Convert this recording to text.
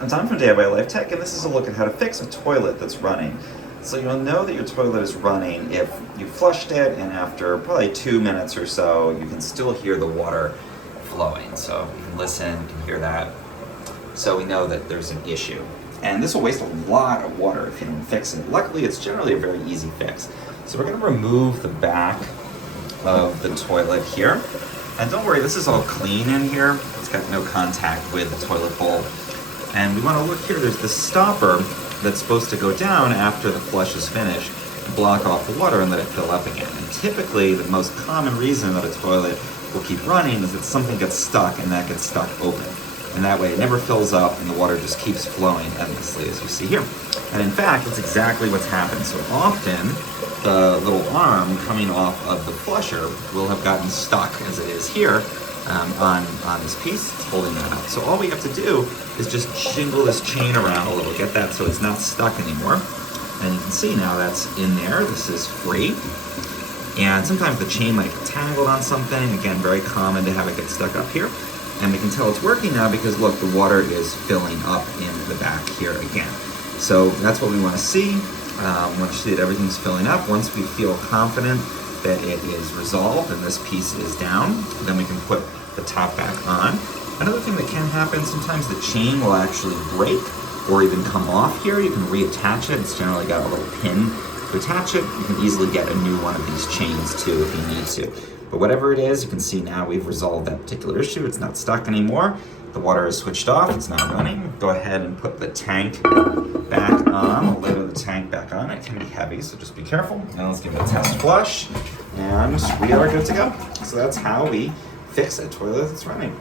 I'm Don from DIY Life Tech, and this is a look at how to fix a toilet that's running. So you'll know that your toilet is running if you flushed it, and after probably 2 minutes or so, you can still hear the water flowing. So you can listen, you can hear that. So we know that there's an issue. And this will waste a lot of water if you don't fix it. Luckily, it's generally a very easy fix. So we're going to remove the back of the toilet here. And don't worry, this is all clean in here. It's got no contact with the toilet bowl. And we want to look here, there's the stopper that's supposed to go down after the flush is finished, block off the water and let it fill up again. And typically, the most common reason that a toilet will keep running is that something gets stuck and that gets stuck open. And that way it never fills up and the water just keeps flowing endlessly, as you see here. And in fact, that's exactly what's happened. So often, the little arm coming off of the flusher will have gotten stuck, as it is here, on this piece. It's holding that up. So all we have to do is just jingle this chain around a little, get that so it's not stuck anymore. And you can see now that's in there. This is free. And sometimes the chain might get tangled on something. Again, very common to have it get stuck up here. And we can tell it's working now because look, the water is filling up in the back here again. So that's what we want to see. We want to see that everything's filling up. Once we feel confident that it is resolved and this piece is down, then we can put the top back on. Another thing that can happen, sometimes the chain will actually break or even come off here. You can reattach it. It's generally got a little pin to attach it. You can easily get a new one of these chains too if you need to. But whatever it is, you can see now we've resolved that particular issue. It's not stuck anymore. The water is switched off. It's not running. Go ahead and put the tank back on, the lid of the tank back on. It can be heavy, so just be careful. Now let's give it a test flush, and we are good to go. So that's how we fix a toilet that's running.